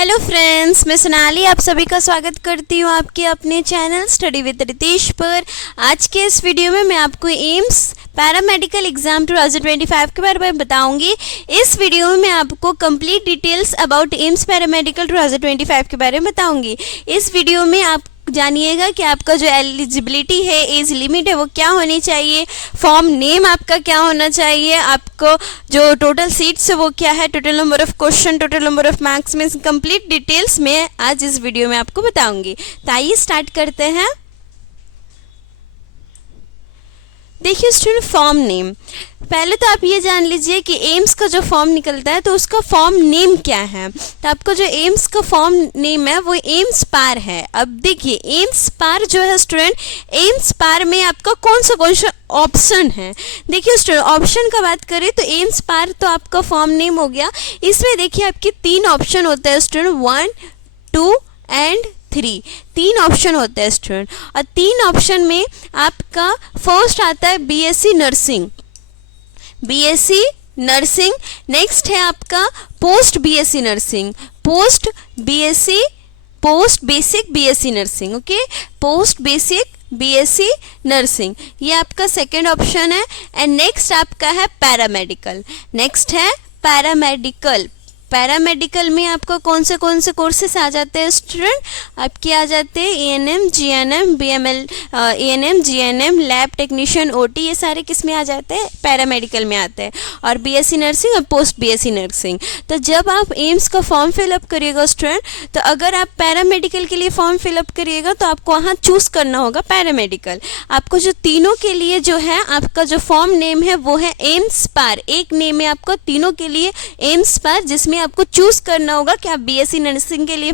Hello friends, मैं सोनाली आप सभी का स्वागत करती हूँ आपके अपने चैनल स्टडी विद रितेश पर। आज के इस वीडियो में मैं आपको एम्स पैरामेडिकल एग्ज़ाम 2025 के बारे में बताऊंगी। इस वीडियो में मैं आपको complete details about AIIMS paramedical 2025 के बारे में बताऊंगी। इस वीडियो में आप जानिएगा कि आपका जो एलिजिबिलिटी है, एज लिमिट है, वो क्या होनी चाहिए, फॉर्म नेम आपका क्या होना चाहिए, आपको जो टोटल सीट्स है वो क्या है, total number of question, total number of marks में कंप्लीट डिटेल्स मैं आज इस वीडियो में आपको बताऊंगी। तो आइए स्टार्ट करते हैं। देखिए स्टूडेंट, फॉर्म नेम, पहले तो आप ये जान लीजिए कि एम्स का जो फॉर्म निकलता है तो उसका फॉर्म नेम क्या है। तो आपको जो एम्स का फॉर्म नेम है वो एम्स पार है। अब देखिए एम्स पार जो है स्टूडेंट, एम्स पार में आपका कौन सा ऑप्शन है। देखिए स्टूडेंट, ऑप्शन का बात करें तो एम्स पार तो आपका फॉर्म नेम हो गया। इसमें देखिए आपके तीन ऑप्शन होते हैं स्टूडेंट, 1, 2 एंड 3, तीन ऑप्शन होते हैं स्टूडेंट। और तीन ऑप्शन में आपका फर्स्ट आता है BSc nursing, BSc nursing. Next है आपका post BSc nursing, post BSc, post basic BSc nursing, okay, post basic BSc nursing, ये आपका सेकेंड ऑप्शन है। एंड नेक्स्ट आपका है पैरामेडिकल, नेक्स्ट है पैरामेडिकल। पैरामेडिकल में आपको कौन से कोर्सेस आ जाते हैं स्टूडेंट, आपके आ जाते हैं ANM, GNM, BML, ANM, GNM, lab technician, OT, ये सारे किस में आ जाते हैं, पैरामेडिकल में आते हैं। और बीएससी नर्सिंग और पोस्ट बीएससी नर्सिंग। तो जब आप एम्स का फॉर्म फिलअप करिएगा स्टूडेंट, तो अगर आप पैरामेडिकल के लिए फॉर्म फिलअप करिएगा तो आपको वहाँ चूज़ करना होगा पैरामेडिकल। आपको जो तीनों के लिए जो है आपका जो फॉर्म नेम है वो है एम्स पार, एक नेम है आपको तीनों के लिए एम्स पार, जिसमें आपको चूज करना होगा कि आप बीएससी नर्सिंग के लिए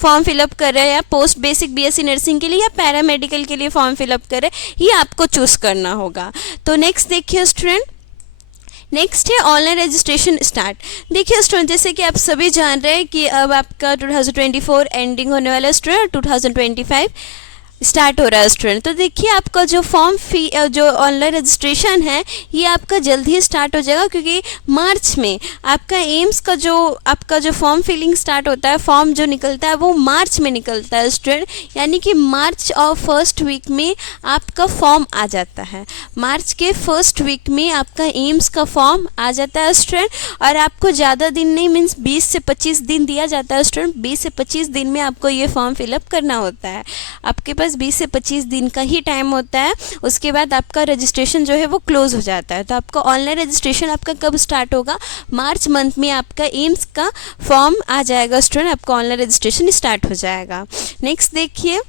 फॉर्म फिलअप कर रहे हैं या पोस्ट बेसिक बीएससी नर्सिंग के लिए या पैरामेडिकल के लिए फॉर्म फिलअप कर रहे हैं, ये आपको चूज करना होगा। तो नेक्स्ट देखिए स्टूडेंट, नेक्स्ट है ऑनलाइन रजिस्ट्रेशन स्टार्ट। देखिए स्टूडेंट, जैसे कि आप सभी जान रहे हैं कि अब आपका 2024 एंडिंग होने वाला है स्टूडेंट, 2025 स्टार्ट हो रहा है स्टूडेंट। तो देखिए आपका जो फॉर्म फी जो ऑनलाइन रजिस्ट्रेशन है ये आपका जल्द ही स्टार्ट हो जाएगा, क्योंकि मार्च में आपका एम्स का जो आपका जो फॉर्म फिलिंग स्टार्ट होता है, फॉर्म जो निकलता है वो मार्च में निकलता है स्टूडेंट, यानी कि मार्च और फर्स्ट वीक में आपका फॉर्म आ जाता है। मार्च के फर्स्ट वीक में आपका एम्स का फॉर्म आ जाता है स्टूडेंट, और आपको ज़्यादा दिन नहीं, मीन्स 20 से 25 दिन दिया जाता है स्टूडेंट। 20 से 25 दिन में आपको ये फॉर्म फिलअप करना होता है। आपके पास 20 से 25 दिन का ही टाइम होता है, उसके बाद आपका रजिस्ट्रेशन जो है वो क्लोज हो जाता है। तो आपका ऑनलाइन रजिस्ट्रेशन आपका कब स्टार्ट होगा, मार्च मंथ में आपका एम्स का फॉर्म आ जाएगा स्टूडेंट, आपका ऑनलाइन रजिस्ट्रेशन स्टार्ट हो जाएगा। नेक्स्ट देखिए,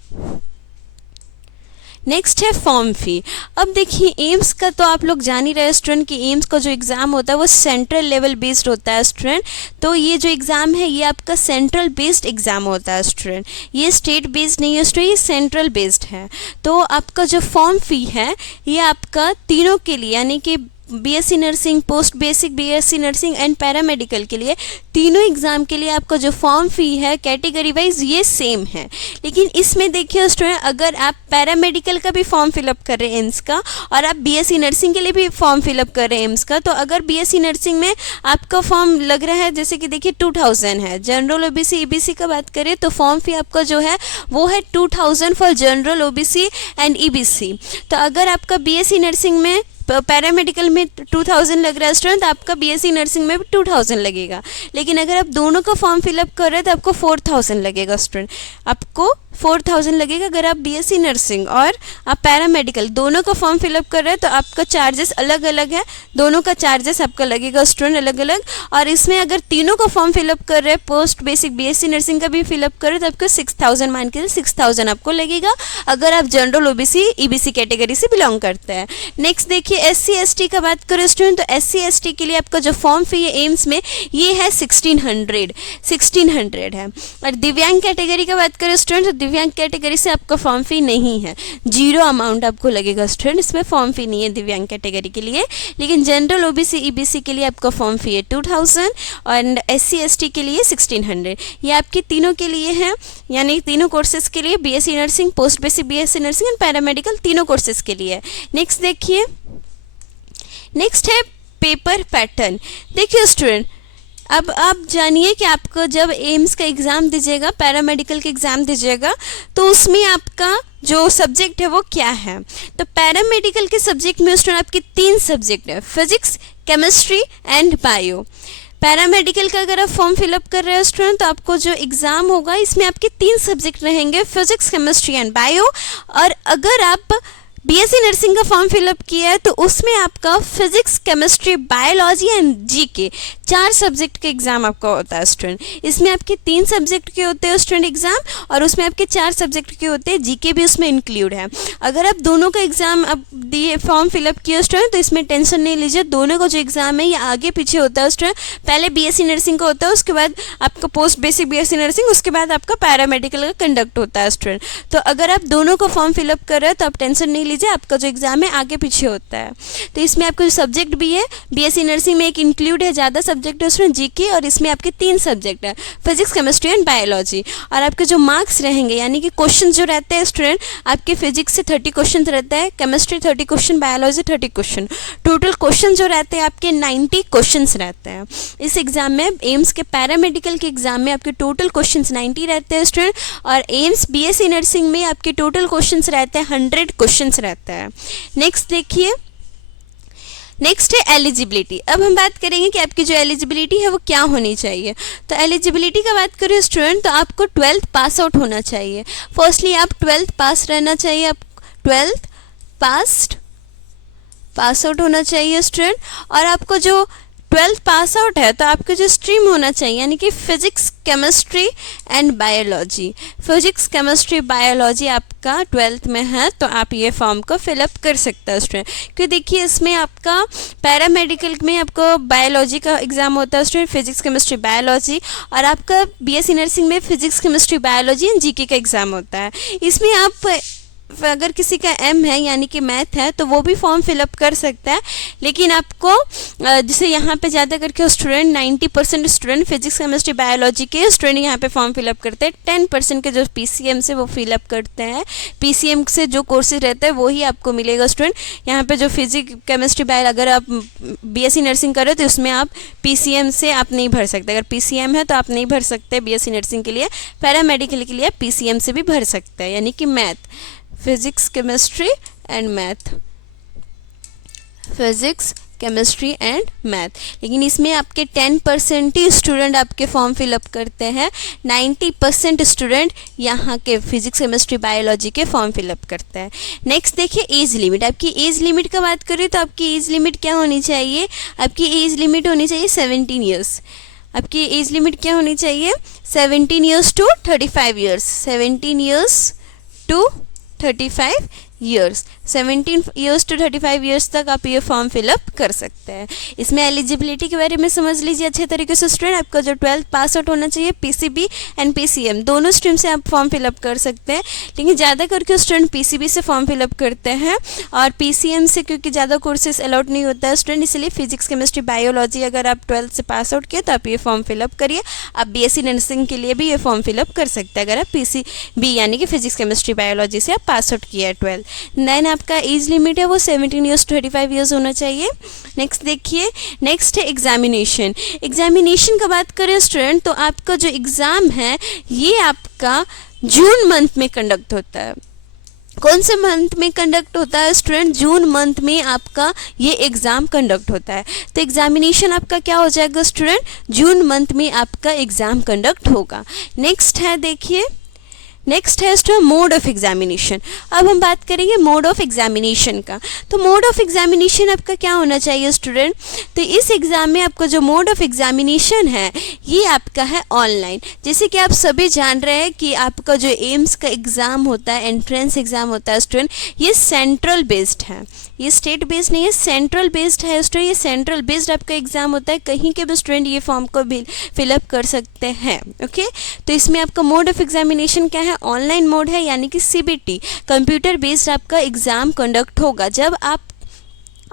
नेक्स्ट है फॉर्म फी। अब देखिए एम्स का तो आप लोग जान ही रहे स्टूडेंट कि एम्स का जो एग्ज़ाम होता है वो सेंट्रल लेवल बेस्ड होता है स्टूडेंट। तो ये जो एग्ज़ाम है ये आपका सेंट्रल बेस्ड एग्ज़ाम होता है स्टूडेंट, ये स्टेट बेस्ड नहीं है स्टूडेंट, ये सेंट्रल बेस्ड है। तो आपका जो फॉर्म फी है ये आपका तीनों के लिए, यानी कि BSc nursing, post basic BSc nursing and paramedical के लिए, तीनों एग्ज़ाम के लिए आपका जो फॉर्म फी है कैटेगरी वाइज ये सेम है। लेकिन इसमें देखिए स्टूडेंट, अगर आप पैरामेडिकल का भी फॉर्म फिलअप कर रहे हैं एम्स का, और आप बीएससी नर्सिंग के लिए भी फॉर्म फिलअप कर रहे हैं एम्स का, तो अगर बीएससी नर्सिंग में आपका फॉर्म लग रहा है जैसे कि देखिए 2000 है, जनरल ओबीसी ईबीसी का बात करें तो फॉर्म फी आपका जो है वो है 2000 for general OBC and EBC. तो अगर आपका बीएससी नर्सिंग में पैरामेडिकल में 2000 लग रहा है स्टूडेंट, तो आपका बीएससी नर्सिंग में भी 2000 लगेगा। लेकिन अगर आप दोनों का फॉर्म फिलअप कर रहे हैं तो आपको 4000 लगेगा स्टूडेंट, आपको 4000 लगेगा अगर आप बीएससी नर्सिंग और आप पैरामेडिकल दोनों का फॉर्म फिलअप कर रहे हैं। तो आपका चार्जेस अलग अलग है, दोनों का चार्जेस आपका लगेगा स्टूडेंट अलग अलग। और इसमें अगर तीनों का फॉर्म फिलअप कर रहे हैं, पोस्ट बेसिक बीएससी नर्सिंग का भी फिलअप कर रहे हैं, तो आपको 6000 मान के 6000 आपको लगेगा अगर आप जनरल ओबीसी ईबीसी कैटेगरी से बिलोंग करते हैं। नेक्स्ट देखिए एससी एसटी का बात करें स्टूडेंट, तो एससी एसटी के लिए आपका जो फॉर्म फी है एम्स में ये है 1600 है। और दिव्यांग कैटेगरी का बात करें स्टूडेंट, तो दिव्यांग कैटेगरी से आपका फॉर्म फी नहीं है, 0 अमाउंट आपको लगेगा स्टूडेंट, इसमें फॉर्म फी नहीं है दिव्यांग कैटेगरी के लिए। लेकिन जनरल ओबीसी ईबीसी के लिए आपका फॉर्म फी है 2000 और एससी एसटी के लिए 1600। ये आपके तीनों के लिए है, यानी तीनों कोर्सेज के लिए, BSc nursing, post basic BSc nursing and paramedical, तीनों कोर्सेज के लिए। नेक्स्ट देखिए, नेक्स्ट है पेपर पैटर्न। देखिए स्टूडेंट, अब आप जानिए कि आपको जब एम्स का एग्ज़ाम दीजिएगा, पैरामेडिकल का एग्ज़ाम दीजिएगा, तो उसमें आपका जो सब्जेक्ट है वो क्या है। तो पैरामेडिकल के सब्जेक्ट में स्टूडेंट आपके 3 सब्जेक्ट है, physics, chemistry and bio. Paramedical का अगर आप फॉर्म फिलअप कर रहे हो स्टूडेंट, तो आपको जो एग्ज़ाम होगा इसमें आपके 3 सब्जेक्ट रहेंगे, फिजिक्स, केमिस्ट्री एंड बायो। और अगर आप बीएससी नर्सिंग का फॉर्म फिलअप किया है तो उसमें आपका physics, chemistry, biology and GK 4 subject के एग्ज़ाम आपका होता है स्टूडेंट। इसमें आपके 3 सब्जेक्ट के होते हैं स्टूडेंट एग्ज़ाम, और उसमें आपके 4 सब्जेक्ट के होते हैं, जीके भी उसमें इंक्लूड है। अगर आप दोनों का एग्ज़ाम अब दिए, फॉर्म फिलअप किया स्टूडेंट, तो इसमें टेंशन नहीं लीजिए, दोनों का जो एग्ज़ाम है ये आगे पीछे होता है स्टूडेंट। पहले बीएससी नर्सिंग का होता है, उसके बाद आपका पोस्ट बेसिक बीएससी नर्सिंग, उसके बाद आपका पैरामेडिकल का कंडक्ट होता है स्टूडेंट। तो अगर आप दोनों का फॉर्म फिलअप कर रहे हैं तो आप टेंशन नहीं लीजिए, आपका जो एग्ज़ाम है आगे पीछे होता है। तो इसमें आपका जो सब्जेक्ट भी है, बीएससी नर्सिंग में एक इंक्लूड है, ज़्यादा सब्जेक्ट है उसमें जीके, और इसमें आपके 3 सब्जेक्ट है, फिजिक्स, केमिस्ट्री एंड बायोलॉजी। और आपके जो मार्क्स रहेंगे यानी कि क्वेश्चन जो रहते हैं स्टूडेंट, आपके फिजिक्स से 30 क्वेश्चन रहता है, chemistry 30 question, biology 30 question, total question जो रहते हैं आपके 90 क्वेश्चन रहते हैं। इस एग्जाम में, एम्स के पैरामेडिकल के एग्जाम में आपके टोटल क्वेश्चन 90 रहते हैं स्टूडेंट, और एम्स बीएससी नर्सिंग में आपके टोटल क्वेश्चन रहते हैं 100 क्वेश्चन रहता है। नेक्स्ट देखिए, नेक्स्ट है एलिजिबिलिटी। अब हम बात करेंगे कि आपकी जो एलिजिबिलिटी है वो क्या होनी चाहिए। तो एलिजिबिलिटी का बात करें स्टूडेंट, तो आपको 12th पास आउट होना चाहिए। फर्स्टली आप 12th पास रहना चाहिए, आप 12th पास आउट होना चाहिए स्टूडेंट। और आपको जो 12th पास आउट है तो आपका जो स्ट्रीम होना चाहिए यानी कि physics, chemistry and biology. Physics, chemistry, biology आपका 12th में है तो आप ये फॉर्म को फिलअप कर सकते हैं स्टूडेंट। क्योंकि देखिए इसमें आपका पैरामेडिकल में आपको बायोलॉजी का एग्जाम होता है स्टूडेंट, फिजिक्स, केमिस्ट्री, बायोलॉजी, और आपका बीएससी नर्सिंग में physics, chemistry, biology and GK का एग्ज़ाम होता है। इसमें आप अगर किसी का एम है यानी कि मैथ है तो वो भी फॉर्म फिलअप कर सकता है, लेकिन आपको जैसे यहाँ पे ज़्यादा करके student 90% student physics, chemistry, biology के स्टूडेंट यहाँ पे फॉर्म फिलअप करते हैं। 10% के जो पीसीएम से वो फिलअप करते हैं, पीसीएम से जो कोर्सेज रहता है वो ही आपको मिलेगा स्टूडेंट। यहाँ पे जो फिजिक्स, केमिस्ट्री, बायो अगर आप बीएससी नर्सिंग कर रहे हो तो उसमें आप पीसीएम से आप नहीं भर सकते। अगर पीसीएम है तो आप नहीं भर सकते बीएससी नर्सिंग के लिए। पैरामेडिकल के लिए पीसीएम से भी भर सकते हैं, यानी कि math, physics, chemistry and math, physics, chemistry and math. लेकिन इसमें आपके 10% ही स्टूडेंट आपके फॉर्म फिलअप करते हैं, 90% स्टूडेंट यहाँ के फिजिक्स, केमिस्ट्री, बायोलॉजी के फॉर्म फिलअप करते हैं। नेक्स्ट देखिए एज लिमिट। आपकी एज लिमिट का बात करें तो आपकी एज लिमिट क्या होनी चाहिए, आपकी एज लिमिट होनी चाहिए 17 ईयर्स। आपकी एज लिमिट क्या होनी चाहिए, 17 years to 35 years, 17 years to 35 years, 17 years to 35 years तक आप ये फॉर्म फिलअप कर सकते हैं। इसमें एलिजिबिलिटी के बारे में समझ लीजिए अच्छे तरीके से स्टूडेंट। आपका जो 12th पास आउट होना चाहिए, पीसीबी एंड पीसीएम दोनों स्ट्रीम से आप फॉर्म फिलअप कर सकते हैं, लेकिन ज़्यादा करके स्टूडेंट पीसीबी से फॉर्म फिलअप करते हैं और पीसीएम से क्योंकि ज़्यादा कोर्सेज अलाउड नहीं होता है स्टूडेंट, इसलिए फिजिक्स, केमिस्ट्री, बायोलॉजी अगर आप 12th से पास आउट किए तो आप ये फॉर्म फिलअप करिए। आप बीएससी नर्सिंग के लिए भी ये फॉर्म फिलअप कर सकते हैं अगर आप पीसीबी यानी कि फिजिक्स, केमिस्ट्री, बायोलॉजी से आप पास आउट किया है 12। देन आपका एज लिमिट है वो 17 ईयर्स टू 35 ईयर्स होना चाहिए। नेक्स्ट देखिए, नेक्स्ट है एग्जामिनेशन। एग्जामिनेशन का बात करें स्टूडेंट तो आपका जो एग्ज़ाम है ये आपका जून मंथ में कंडक्ट होता है। कौन से मंथ में कंडक्ट होता है स्टूडेंट, जून मंथ में आपका ये एग्ज़ाम कंडक्ट होता है। तो एग्जामिनेशन आपका क्या हो जाएगा स्टूडेंट, जून मंथ में आपका एग्ज़ाम कंडक्ट होगा। नेक्स्ट है देखिए, नेक्स्ट है स्टूडेंट मोड ऑफ एग्जामिनेशन। अब हम बात करेंगे मोड ऑफ एग्जामिनेशन का। तो मोड ऑफ एग्जामिनेशन आपका क्या होना चाहिए स्टूडेंट, तो इस एग्ज़ाम में आपका जो मोड ऑफ एग्जामिनेशन है ये आपका है ऑनलाइन। जैसे कि आप सभी जान रहे हैं कि आपका जो एम्स का एग्ज़ाम होता है, एंट्रेंस एग्ज़ाम होता है स्टूडेंट, ये सेंट्रल बेस्ड है, ये स्टेट बेस्ड नहीं है, सेंट्रल बेस्ड है स्टूडेंट। ये सेंट्रल बेस्ड आपका एग्ज़ाम होता है, कहीं के भी स्टूडेंट ये फॉर्म को भी फिलअप कर सकते हैं। ओके, तो इसमें आपका मोड ऑफ एग्जामिनेशन क्या है, ऑनलाइन मोड है, यानी कि सीबीटी कंप्यूटर बेस्ड आपका एग्ज़ाम कंडक्ट होगा। जब आप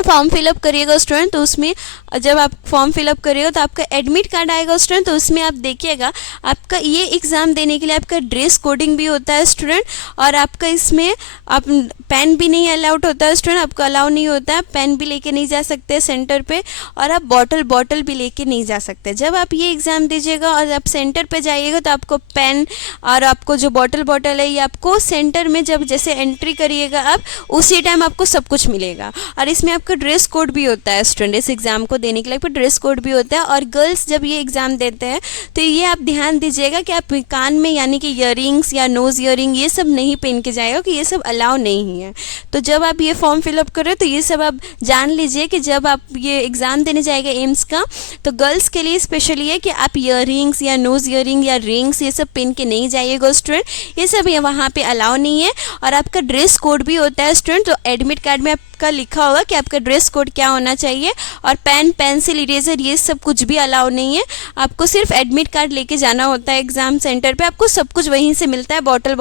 फॉर्म फिलअप करिएगा स्टूडेंट, तो उसमें जब आप फॉर्म फिलअप करिएगा तो आपका एडमिट कार्ड आएगा स्टूडेंट, तो उसमें आप देखिएगा आपका ये एग्ज़ाम देने के लिए आपका ड्रेस कोडिंग भी होता है स्टूडेंट, और आपका इसमें आप पेन भी नहीं अलाउड होता है स्टूडेंट, आपको अलाउ नहीं होता है, पेन भी लेके नहीं जा सकते सेंटर पे, और आप बॉटल भी लेके नहीं जा सकते। जब आप ये एग्ज़ाम दीजिएगा और आप सेंटर पे जाइएगा तो आपको पेन और आपको जो बॉटल है ये आपको सेंटर में जब जैसे एंट्री करिएगा आप उसी टाइम आपको सब कुछ मिलेगा। और इसमें आपका ड्रेस कोड भी होता है स्टूडेंट, इस एग्ज़ाम को देने के लिए ड्रेस कोड भी होता है। और गर्ल्स जब ये एग्ज़ाम देते हैं तो ये आप ध्यान दीजिएगा कि आप कान में यानी कि ईयरिंग्स या नोज़ ईयरिंग ये सब नहीं पहन के जाएगा, कि ये सब अलाउ नहीं है। तो जब आप ये फॉर्म फिलअप करें तो ये सब आप जान लीजिए कि जब आप ये एग्ज़ाम देने जाएगा एम्स का, तो गर्ल्स के लिए स्पेशली है कि आप ईयरिंग्स या नोज़ ईयरिंग या रिंग्स ये सब पहन के नहीं जाइएगा स्टूडेंट, ये सब वहाँ पे अलाउ नहीं है। और आपका ड्रेस कोड भी होता है स्टूडेंट, तो एडमिट कार्ड में आपका लिखा होगा कि आपका ड्रेस कोड क्या होना चाहिए। और पेन, पेंसिल, इरेजर ये सब कुछ भी अलाउ नहीं है, आपको सिर्फ एडमिट कार्ड लेके जाना होता है एग्ज़ाम सेंटर पे, आपको सब कुछ वहीं से मिलता है, बॉटल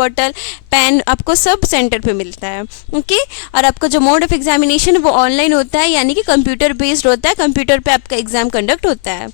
पेन आपको सब सेंटर पे मिलता है। ओके, और आपका जो मोड ऑफ एग्जामिनेशन है वो ऑनलाइन होता है, यानी कि कंप्यूटर बेस्ड होता है, कंप्यूटर पे आपका एग्ज़ाम कंडक्ट होता है।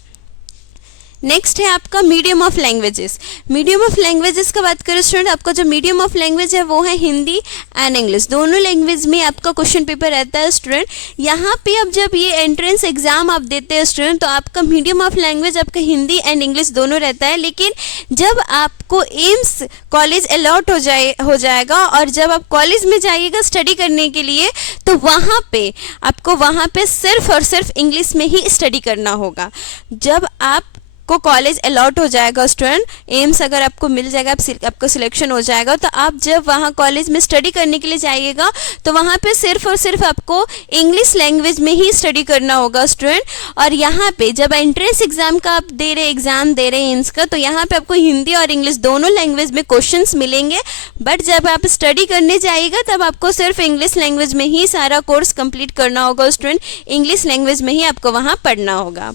नेक्स्ट है आपका medium of languages. Medium of languages का बात करें स्टूडेंट, आपका जो मीडियम ऑफ लैंग्वेज है वो है हिंदी एंड इंग्लिश, दोनों लैंग्वेज में आपका क्वेश्चन पेपर रहता है स्टूडेंट। यहाँ पे अब जब ये एंट्रेंस एग्जाम आप देते हैं स्टूडेंट, तो आपका मीडियम ऑफ लैंग्वेज आपका हिंदी एंड इंग्लिश दोनों रहता है। लेकिन जब आपको एम्स कॉलेज अलॉट हो जाएगा और जब आप कॉलेज में जाइएगा स्टडी करने के लिए, तो वहाँ पे आपको सिर्फ और सिर्फ इंग्लिश में ही स्टडी करना होगा। जब आप को कॉलेज अलॉट हो जाएगा स्टूडेंट, एम्स अगर आपको मिल जाएगा, आपका सिलेक्शन हो जाएगा, तो आप जब वहाँ कॉलेज में स्टडी करने के लिए जाइएगा तो वहाँ पे सिर्फ और सिर्फ आपको इंग्लिश लैंग्वेज में ही स्टडी करना होगा स्टूडेंट। और यहाँ पे जब एंट्रेंस एग्जाम का आप एग्ज़ाम दे रहे हैं एम्स का, तो यहाँ पे आपको हिंदी और इंग्लिश दोनों लैंग्वेज में क्वेश्चंस मिलेंगे। बट जब आप स्टडी करने जाइएगा तब आपको सिर्फ इंग्लिश लैंग्वेज में ही सारा कोर्स कंप्लीट करना होगा स्टूडेंट, इंग्लिश लैंग्वेज में ही आपको वहाँ पढ़ना होगा।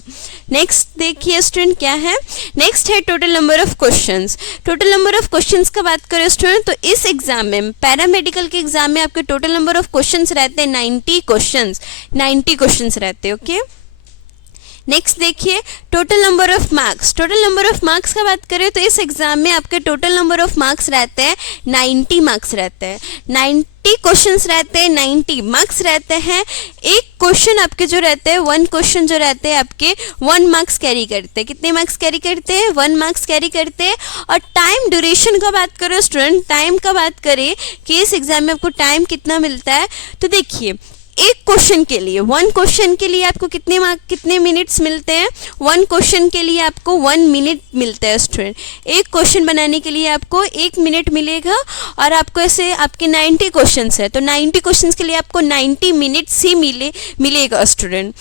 नेक्स्ट देखिए स्टूडेंट क्या है, नेक्स्ट है total number of questions. Total number of questions का बात करें स्टूडेंट, तो इस एग्जाम में पैरामेडिकल के एग्जाम में आपके टोटल नंबर ऑफ क्वेश्चंस रहते हैं 90 क्वेश्चंस रहते हैं। ओके, नेक्स्ट देखिए total number of marks. Total number of marks का बात करें तो इस एग्जाम में आपके टोटल नंबर ऑफ मार्क्स रहते हैं 90 मार्क्स रहते हैं, 90 क्वेश्चंस रहते हैं, 90 मार्क्स रहते हैं। एक क्वेश्चन आपके जो रहते हैं, वन क्वेश्चन जो रहते हैं आपके 1 मार्क्स कैरी करते हैं। कितने मार्क्स कैरी करते हैं? 1 मार्क्स कैरी करते हैं। और टाइम ड्यूरेशन का बात करो स्टूडेंट, टाइम का बात करें कि इस एग्जाम में आपको टाइम कितना मिलता है, तो देखिए एक क्वेश्चन के लिए, 1 क्वेश्चन के लिए आपको कितने मिनट्स मिलते हैं? 1 क्वेश्चन के लिए आपको 1 मिनट मिलता है स्टूडेंट। एक क्वेश्चन बनाने के लिए आपको 1 मिनट मिलेगा। और आपको ऐसे आपके 90 क्वेश्चंस है, तो 90 क्वेश्चंस के लिए आपको 90 मिनट्स ही मिलेगा स्टूडेंट।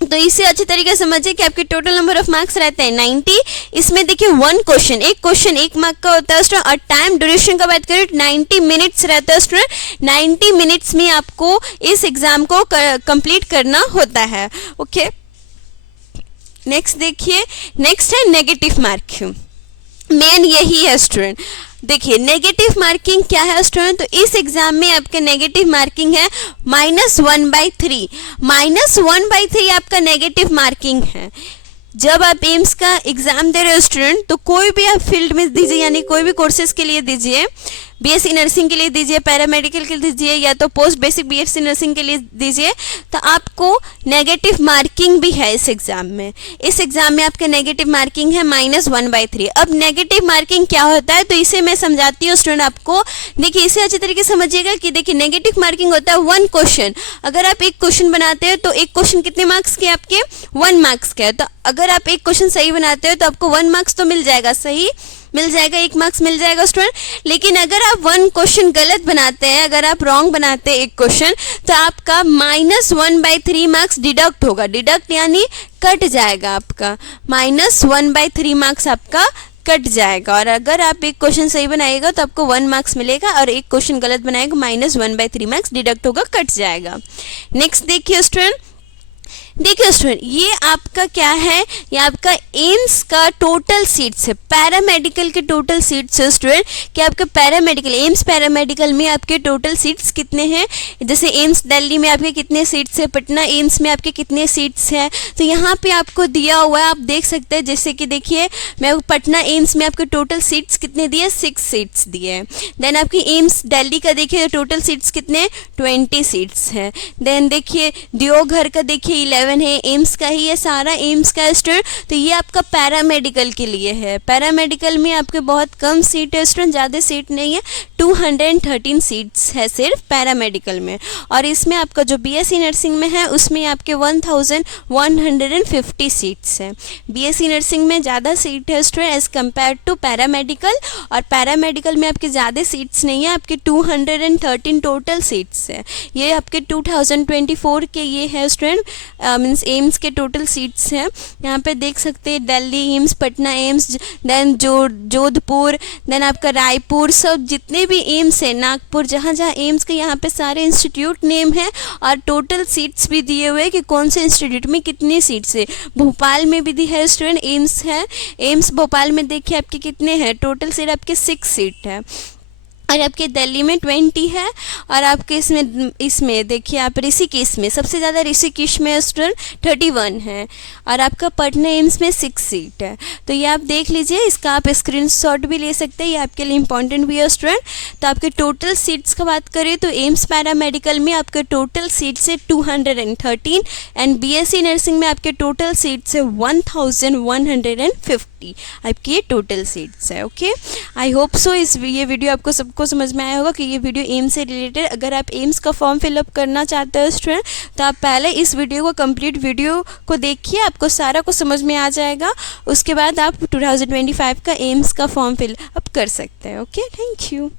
तो इसे अच्छे तरीके से समझिए कि आपके टोटल नंबर ऑफ मार्क्स रहते हैं 90। इसमें देखिए 1 क्वेश्चन, एक क्वेश्चन 1 मार्क का होता है स्टूडेंट। और टाइम ड्यूरेशन का बात करें 90 मिनट्स रहता है स्टूडेंट। 90 मिनट्स में आपको इस एग्जाम को कंप्लीट करना होता है। ओके, नेक्स्ट देखिए, नेक्स्ट है नेगेटिव मार्किंग। मेन यही है स्टूडेंट। देखिए नेगेटिव मार्किंग क्या है स्टूडेंट, तो इस एग्जाम में आपका नेगेटिव मार्किंग है -1/3। -1/3 आपका नेगेटिव मार्किंग है। जब आप एम्स का एग्जाम दे रहे हो स्टूडेंट, तो कोई भी आप फील्ड में दीजिए, यानी कोई भी कोर्सेज के लिए दीजिए, बीएससी नर्सिंग के लिए दीजिए, पैरामेडिकल के लिए दीजिए, या तो पोस्ट बेसिक बीएससी नर्सिंग के लिए दीजिए, तो आपको नेगेटिव मार्किंग भी है इस एग्जाम में। इस एग्जाम में आपका नेगेटिव मार्किंग है -1/3। अब नेगेटिव मार्किंग क्या होता है, तो इसे मैं समझाती हूँ स्टूडेंट आपको। देखिए इसे अच्छे तरीके से समझिएगा कि देखिए नेगेटिव मार्किंग होता है 1 क्वेश्चन। अगर आप एक क्वेश्चन बनाते हो तो एक क्वेश्चन कितने मार्क्स के आपके? 1 मार्क्स के। तो अगर आप एक क्वेश्चन सही बनाते हो तो आपको 1 मार्क्स तो मिल जाएगा, सही मिल जाएगा, 1 मार्क्स मिल जाएगा स्टूडेंट। लेकिन अगर आप 1 क्वेश्चन गलत बनाते हैं, अगर आप रॉन्ग बनाते हैं एक क्वेश्चन, तो आपका -1/3 मार्क्स डिडक्ट होगा। डिडक्ट यानी कट जाएगा आपका, -1/3 मार्क्स आपका कट जाएगा। और अगर आप एक क्वेश्चन सही बनाएगा तो आपको 1 मार्क्स मिलेगा, और एक क्वेश्चन गलत बनाएगा -1/3 मार्क्स डिडक्ट होगा, कट जाएगा। नेक्स्ट देखिए स्टूडेंट, देखिए स्टूडेंट, ये आपका क्या है, ये आपका एम्स का टोटल सीट्स है, पैरामेडिकल के टोटल सीट्स है स्टूडेंट, कि आपका पैरामेडिकल एम्स पैरामेडिकल में आपके टोटल सीट्स कितने हैं। जैसे एम्स दिल्ली में आपके कितने सीट्स है, पटना एम्स में आपके कितने सीट्स हैं, तो यहाँ पे आपको दिया हुआ है, आप देख सकते हैं। जैसे कि देखिए, मैं पटना एम्स में आपके टोटल सीट्स कितने दिए, 6 सीट्स दिए हैं। देन आपकी एम्स दिल्ली का देखिए टोटल सीट्स कितने, 20 सीट्स है। देन देखिए दियोघर का देखिए 11 है, एम्स का ही है, सारा एम्स का है स्टूडेंट। तो ये आपका पैरामेडिकल के लिए है। पैरामेडिकल में आपके बहुत कम सीट है स्टूडेंट, ज़्यादा सीट नहीं है, 213 सीट्स है सिर्फ पैरामेडिकल में। और इसमें आपका जो बीएससी नर्सिंग में है उसमें आपके 1150 सीट्स है। बीएससी नर्सिंग में ज़्यादा सीट है student as compare to paramedical, और पैरामेडिकल में आपके ज़्यादा सीट्स नहीं है, आपके 213 टोटल सीट्स है। ये आपके 2024 के ये है स्टूडेंट, मीन्स एम्स के टोटल सीट्स हैं। यहाँ पे देख सकते हैं दिल्ली एम्स, पटना एम्स, देन जोधपुर, देन आपका रायपुर, सब जितने भी एम्स है, नागपुर, जहाँ जहाँ एम्स के यहाँ पे सारे इंस्टीट्यूट नेम है और टोटल सीट्स भी दिए हुए हैं कि कौन से इंस्टीट्यूट में कितनी सीट्स है। भोपाल में भी दी है स्टूडेंट, एम्स है, एम्स भोपाल में देखिए आपके कितने हैं, टोटल सीट आपके 6 सीट है। और आपके दिल्ली में 20 है, और आपके इसमें देखिए आप ऋषिकेश में सबसे ज़्यादा, ऋषिकेश में स्टूडेंट 31 है, और आपका पटना एम्स में 6 सीट है। तो ये आप देख लीजिए, इसका आप स्क्रीनशॉट भी ले सकते हैं, ये आपके लिए इंपॉर्टेंट भी है स्टूडेंट। तो आपके टोटल सीट्स का बात करें तो एम्स पैरामेडिकल में आपके टोटल सीट्स है 213, एंड बीएससी नर्सिंग में आपके टोटल सीट्स है 1150 आपकी ये टोटल सीट्स है। ओके, आई होप सो ये वीडियो आपको सबको समझ में आया होगा कि ये वीडियो एम्स से रिलेटेड। अगर आप एम्स का फॉर्म फिलअप करना चाहते हो स्टूडेंट, तो आप पहले इस वीडियो को कंप्लीट वीडियो को देखिए, आपको सारा कुछ समझ में आ जाएगा। उसके बाद आप 2025 का एम्स का फॉर्म फिलअप कर सकते हैं। Okay, thank you.